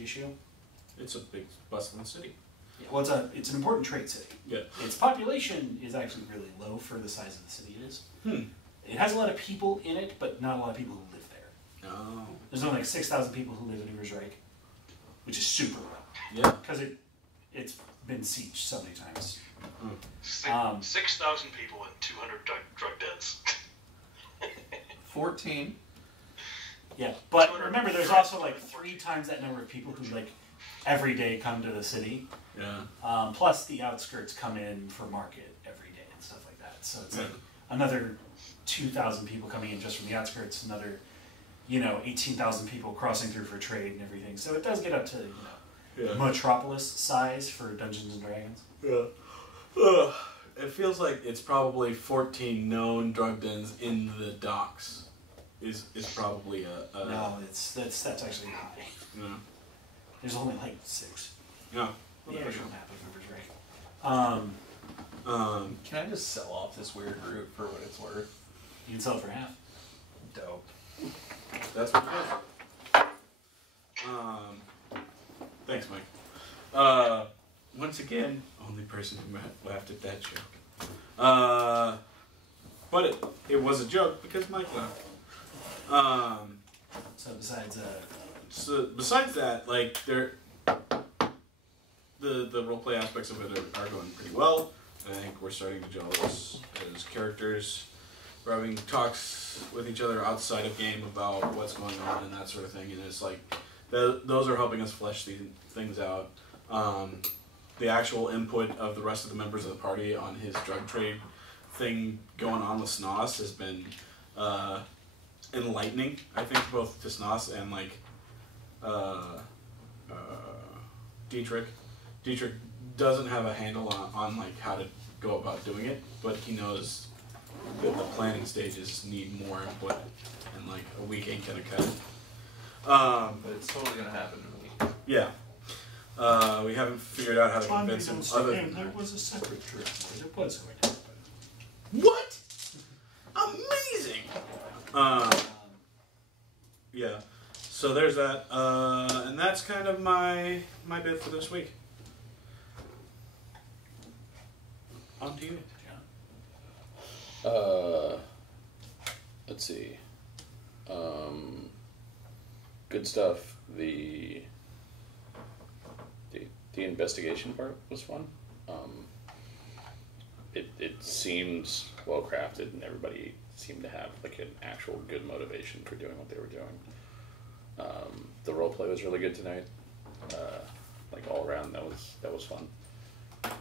issue. It's a big bustling city. Yeah, well, it's an important trade city. Yeah. Its population is actually really low for the size of the city it is. It has a lot of people in it, but not a lot of people who live there. Oh. There's only like 6,000 people who live in Ubersreich, which is super low. Yeah. Because it's been sieged so many times. 6,000 people and 200 drug deaths. 14. Yeah, but remember, there's also like 3 times that number of people who like every day come to the city. Yeah. Plus the outskirts come in for market every day and stuff like that. So it's like another 2,000 people coming in just from the outskirts, another, 18,000 people crossing through for trade and everything. So it does get up to, metropolis size for Dungeons and Dragons. Yeah. It feels like it's probably 14 known drug dens in the docks. Is probably a no, that's actually high. Yeah. There's only like 6. Yeah. The actual map of Ubersreich. Can I just sell off this weird route for what it's worth? You can sell it for half. Dope. That's what it is. Thanks, Mike. Once again, only person who laughed at that joke. But it was a joke because Mike laughed. So besides that, like the roleplay aspects of it are going pretty well. I think we're starting to gel as characters. We're having talks with each other outside of game about what's going on and that sort of thing, and it's like those are helping us flesh these things out. The actual input of the rest of the members of the party on his drug trade thing going on with Snoss has been enlightening, I think, both to Snoss and Dietrich. Dietrich doesn't have a handle on like how to go about doing it, but he knows that the planning stages need more input, and like a week ain't gonna cut it. But it's totally gonna happen in a week. Yeah. We haven't figured out how to convince him. There was a separate trip. It was going to happen. What? Amazing. Yeah. So there's that, and that's kind of my bit for this week. On to you, John. Let's see. Good stuff. The investigation part was fun. It seems well crafted, and everybody seemed to have like an actual good motivation for doing what they were doing. The role play was really good tonight. Like all around, that was fun.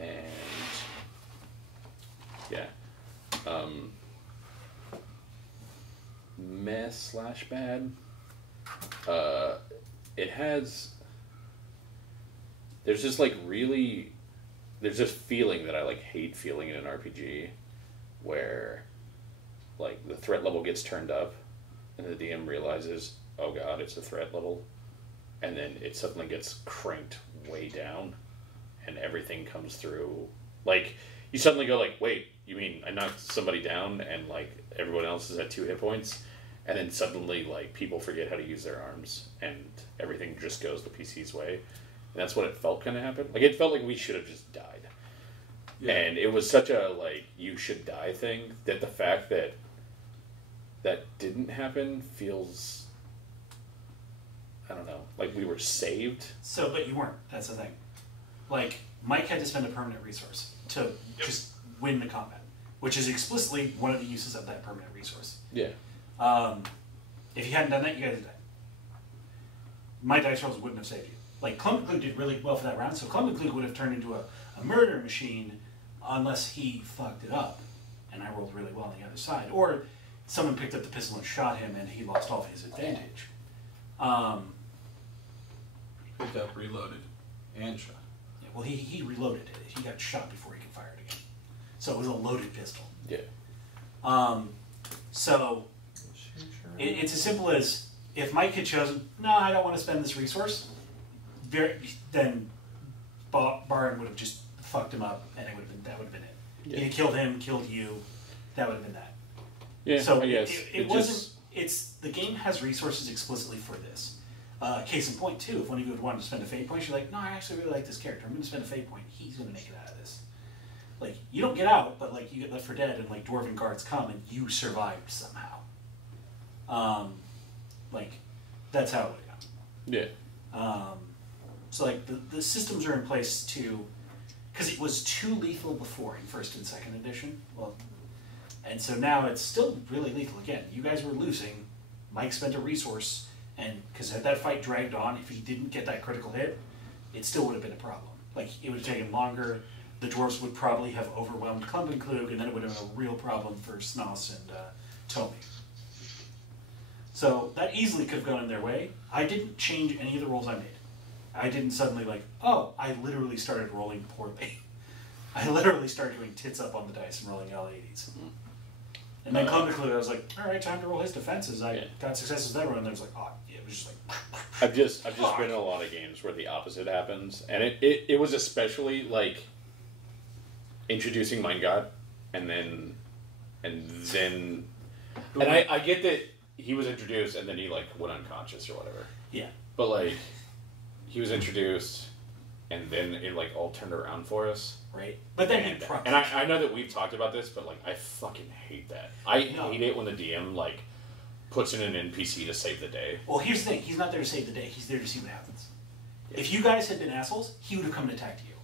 And yeah, mess / bad. It has. There's just like really. There's this feeling that I like hate feeling in an RPG, where, like, the threat level gets turned up, and the DM realizes, oh god, it's a threat level, and then it suddenly gets cranked way down, and everything comes through. Like, you suddenly go like, wait, you mean I knocked somebody down and like everyone else is at 2 hit points, and then suddenly like people forget how to use their arms, and everything just goes the PC's way. And that's what it felt kind of happened. Like, it felt like we should have just died. Yeah. And it was such a, like, you should die thing that the fact that that didn't happen feels, I don't know, like we were saved. So, but you weren't. That's the thing. Like, Mike had to spend a permanent resource to just win the combat, which is explicitly one of the uses of that permanent resource. Yeah. If you hadn't done that, you guys would die. My dice rolls wouldn't have saved you. Like, Klumpenklug did really well for that round, so Klumpenklug would have turned into a murder machine unless he fucked it up, and I rolled really well on the other side. Or someone picked up the pistol and shot him, and he lost all of his advantage. Picked up, reloaded, and shot. Yeah, well, he reloaded it. He got shot before he could fire it again. So it was a loaded pistol. Yeah. So it's as simple as, if Mike had chosen, no, I don't want to spend this resource, then Baron would have just fucked him up, and that would have been it. Yeah. He killed him, killed you. That would have been that. Yeah. So I guess it wasn't. It's the game has resources explicitly for this. Case in point, too, if one of you would want to spend a fate point, you're like, no, I actually really like this character. I'm going to spend a fate point. He's going to make it out of this. Like, you don't get out, but, like, you get left for dead, and, like, dwarven guards come, and you survived somehow. Like, that's how it would have gone. Yeah. So, like, the systems are in place to... Because it was too lethal before in 1st and 2nd edition. Well, and so now it's still really lethal. Again, you guys were losing. Mike spent a resource, and because had that fight dragged on, if he didn't get that critical hit, it still would have been a problem. Like, it would have taken longer. The dwarves would probably have overwhelmed Klump and Klug, and then it would have been a real problem for Snoss and Tomy. So that easily could have gone in their way. I didn't change any of the rolls I made. I didn't suddenly like, oh, I literally started rolling poorly. I literally started doing tits up on the dice and rolling L80s. And then Klump and Klug, I was like, all right, time to roll his defenses. I got successes with everyone, and I was like, oh, yeah, it was just like... I've just been in a lot of games where the opposite happens, and it was especially like introducing Mind God, and then I get that he was introduced and then he like went unconscious or whatever. Yeah. But like he was introduced and then it like all turned around for us. Right. But then and I know that we've talked about this, but like I fucking hate that. I hate it when the DM like puts in an NPC to save the day. Well, here's the thing. He's not there to save the day. He's there to see what happens. Yeah. If you guys had been assholes, he would have come and attacked you.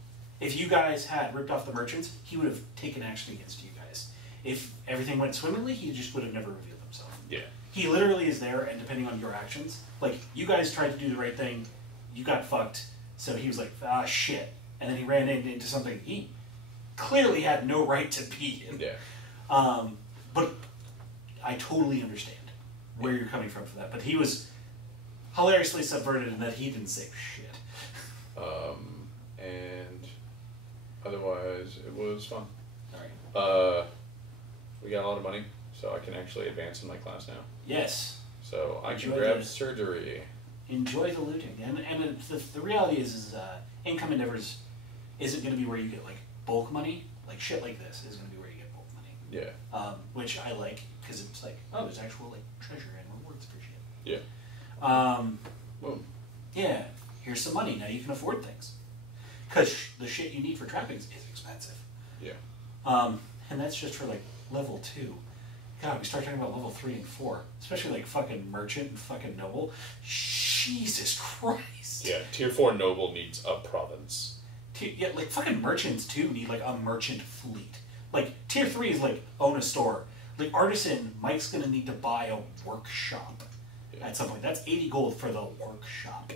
If you guys had ripped off the merchants, he would have taken action against you guys. If everything went swimmingly, he just would have never revealed himself. Yeah. He literally is there, and depending on your actions, like, you guys tried to do the right thing, you got fucked, so he was like, ah, shit. And then he ran into something he clearly had no right to be in. Yeah. But I totally understand where you're coming from for that. But he was hilariously subverted in that he didn't say shit. And otherwise, it was fun. Alright. We got a lot of money, so I can actually advance in my class now. Yes. So I can Enjoy grab surgery. Enjoy the looting. And the reality is income endeavors isn't going to be where you get, like, bulk money. Like, shit like this is going to be where you get bulk money. Yeah. Which I like, because it's like, oh, there's actual, like, treasure and rewards for shit. Yeah. Boom. Yeah, here's some money. Now you can afford things. Because the shit you need for trappings is expensive. Yeah. And that's just for, like, level 2. God, we start talking about level 3 and 4. Especially, like, fucking merchant and fucking noble. Jesus Christ. Yeah, tier 4 noble needs a province. Yeah, like, fucking merchants, too, need, like, a merchant fleet. Like, tier 3 is, like, own a store. Like, artisan, Mike's gonna need to buy a workshop at some point. That's 80 gold for the workshop.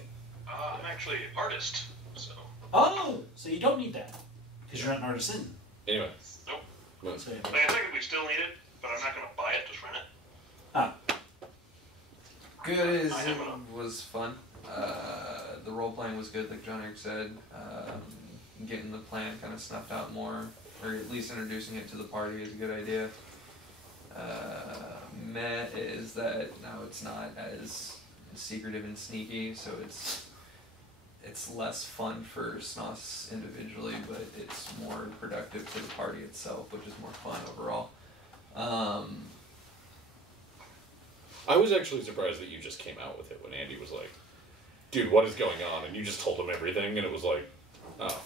I'm actually an artist, so... Oh, so you don't need that. Because you're not an artisan. Anyway. Nope. So, Like, I technically still need it, but I'm not going to buy it, just rent it. ah, Good as I it am enough. was fun. The role playing was good, like John Eric said. Getting the plan kind of snuffed out more, or at least introducing it to the party is a good idea. Meh is that now it's not as secretive and sneaky, so it's less fun for Snoss individually, but it's more productive to the party itself, which is more fun overall. I was actually surprised that you just came out with it when Andy was like, dude, what is going on? And you just told him everything, and it was like, oh.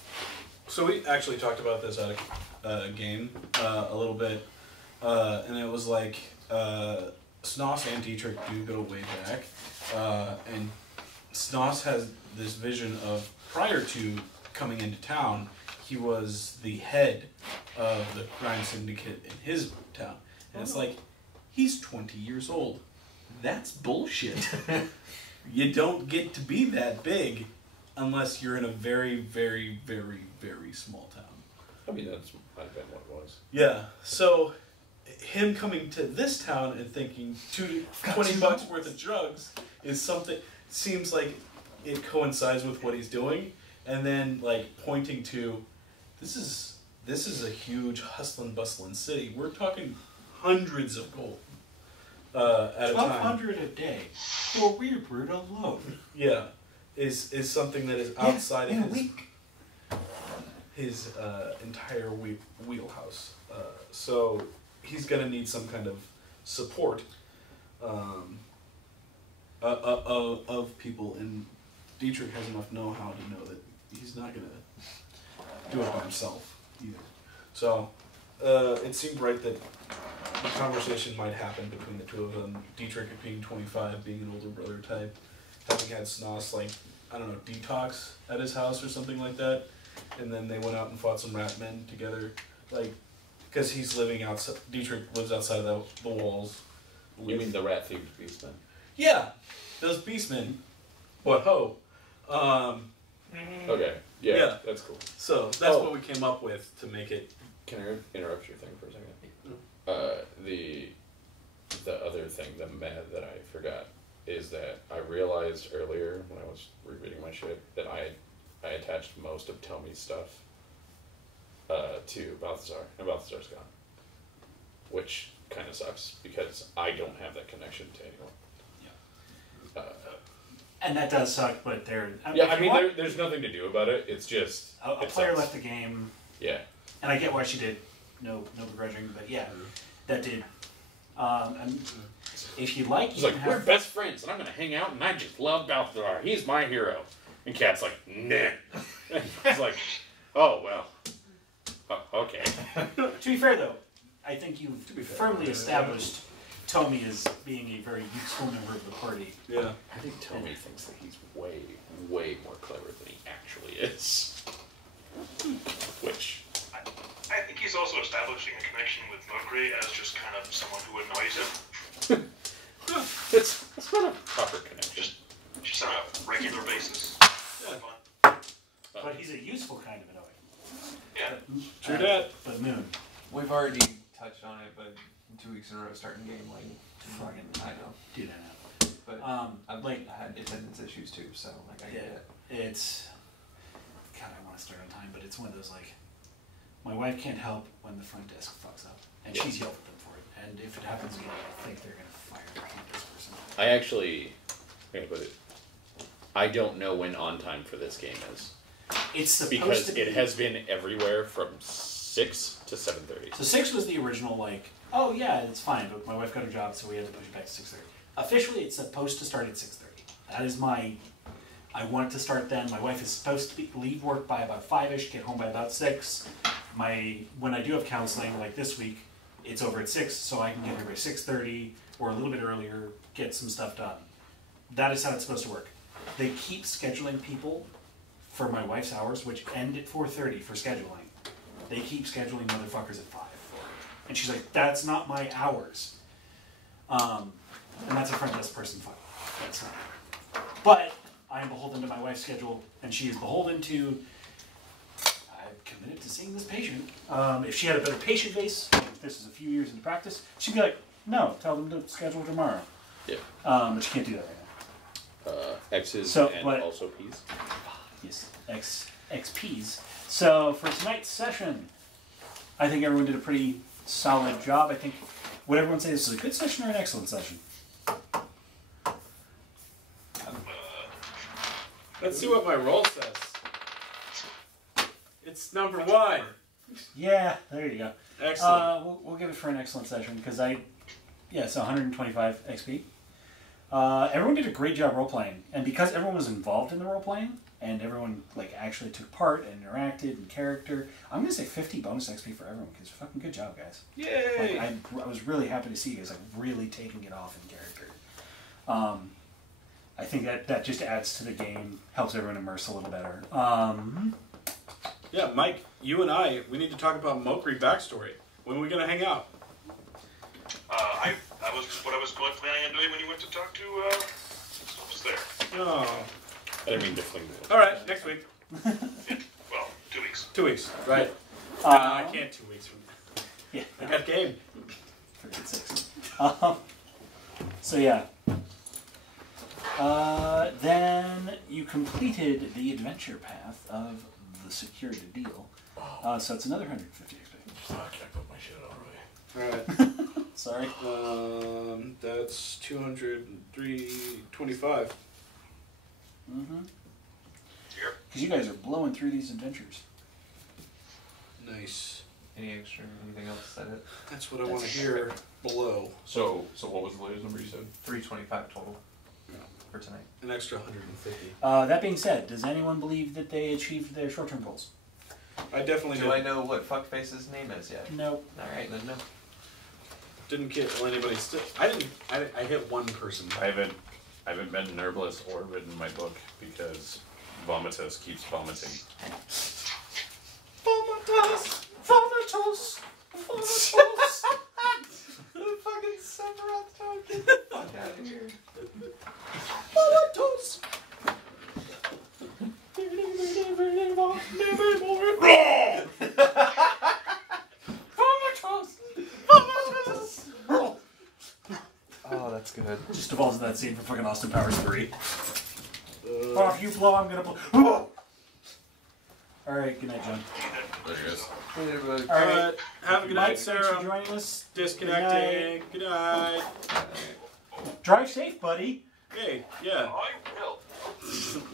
So we actually talked about this at a game a little bit, and it was like Snoss and Dietrich do go way back, and Snoss has this vision of, prior to coming into town, he was the head of the crime syndicate in his town, and it's like, he's 20 years old. That's bullshit. You don't get to be that big unless you're in a very, very, very, very small town. I mean, that's might have been what it was. Yeah, so him coming to this town and thinking $20 worth of drugs is something, seems like it coincides with what he's doing, and then like pointing to, this is a huge hustling bustling city. We're talking hundreds of gold at a time. 1,200 a day for weird brute alone. Yeah, is something that is outside of his entire wheelhouse. So he's gonna need some kind of support. of people, and Dietrich has enough know-how to know that he's not going to do it by himself either. So it seemed right that the conversation might happen between the two of them. Dietrich being 25, being an older brother type, having had Snoss, like, I don't know, detox at his house or something like that, and then they went out and fought some rat men together, like, because he's living outside, Dietrich lives outside of the walls. You mean the rat-themed beastmen? Yeah, those beastmen. What ho. Okay, yeah, that's cool. So that's what we came up with to make it. Can I interrupt your thing for a second? The other thing, the mad that I forgot, is that I realized earlier when I was rereading my shit that I attached most of Tommy's stuff to Balthazar, and Balthazar's gone. Which kind of sucks, because I don't have that connection to anyone. Yeah. And that does suck, but there's nothing to do about it. It's just a player left the game. Yeah. And I get why she did. No begrudging, but yeah, that did. And if you like, she's like, we're best friends, and I'm gonna hang out, and I just love Balthazar. He's my hero. And Kat's like, nah. And he's like, oh well. Oh, okay. To be fair, though, I think you've firmly established Tommy as being a very useful member of the party. Yeah. I think Tommy thinks that he's way, way more clever than he actually is. Which... I think he's also establishing a connection with Mowgli as just kind of someone who annoys him. It's not a proper connection. Just on a regular basis. Yeah. But he's a useful kind of annoying. Yeah. True that. But Moon. We've already touched on it, but 2 weeks in a row starting game late. Fucking, I know. Do that now. But I've had attendance issues too, so like I get it. It's... God, I want to start on time, but it's one of those like... My wife can't help when the front desk fucks up, and she's yelled at them for it. And if it happens again, I think they're going to fire the front desk person. I actually... I don't know when on time for this game is. It's supposed because to be... it has been everywhere from 6 to 7:30. So 6 was the original, like, oh yeah, it's fine, but my wife got her job, so we had to push it back to 6:30. Officially, it's supposed to start at 6:30. That is my... I want it to start then. My wife is supposed to leave work by about 5-ish, get home by about 6. When I do have counseling, like this week, it's over at 6, so I can get here by 6:30 or a little bit earlier, get some stuff done. That is how it's supposed to work. They keep scheduling people for my wife's hours, which end at 4:30 for scheduling. They keep scheduling motherfuckers at 5. And she's like, that's not my hours. And that's a front desk person fight. That's not. But I am beholden to my wife's schedule, and she is beholden to... I'm committed to seeing this patient. If she had a better patient base, if this is a few years into practice, she'd be like, no, tell them to schedule tomorrow. Yeah. But she can't do that right now. X's and also P's. Yes, XPs. So for tonight's session, I think everyone did a pretty solid job. I think, would everyone say this is a good session or an excellent session? Let's see what my roll says. It's number 1. Yeah, there you go. Excellent. We'll give it for an excellent session because so 125 XP. Everyone did a great job role-playing, and because everyone was involved in the role-playing, and everyone like actually took part and interacted in character, I'm gonna say 50 bonus XP for everyone because fucking good job, guys. Yay! Like, I was really happy to see you guys like really taking it off in character. I think that just adds to the game, helps everyone immerse a little better. Yeah, Mike, you and we need to talk about Mokri backstory. When are we gonna hang out? That was what I was planning on doing when you went to talk to, was there. Oh. I didn't mean to fling All right, next week. Yeah, well, 2 weeks. 2 weeks, right. I can't 2 weeks. Yeah. I got game. Forget 6. So yeah. Then you completed the adventure path of the secured deal. So it's another 150 XP. I can't put my shit on All right. Sorry. That's 225. Mm-hmm. Here. Because you guys are blowing through these adventures. Nice. Anything else that it? That's what I want to hear below. So what was the latest number you said? 325 total. Yeah. for tonight. An extra 150. That being said, does anyone believe that they achieved their short-term goals? I definitely Do did. I know what fuckface's name is yet? No. Alright, then no. Didn't kill anybody. Still, I didn't. I hit one person. I haven't been nerveless or written my book because Vomitus keeps vomiting. Vomitus! Vomitus! Vomitus! The fucking Sephiroth dog, get the fuck out of here. Vomitus! Oh, that's good. Just evolves in that scene from fucking Austin Powers 3. Oh, if you blow, I'm gonna blow. Alright, good night, John. There he is. Later, bud. Alright. Have a good Mike, night, thanks Sarah. for joining us. Disconnecting. Good night. Drive safe, buddy. Hey, yeah. I will.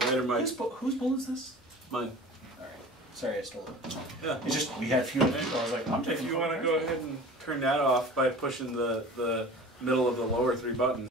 Later, Mike. Whose bull is this? Mine. Alright. Sorry, I stole it. Yeah. It's just, we had a few of them, so I was like, I'm If taking you want to go ahead and turn that off by pushing the middle of the lower 3 buttons.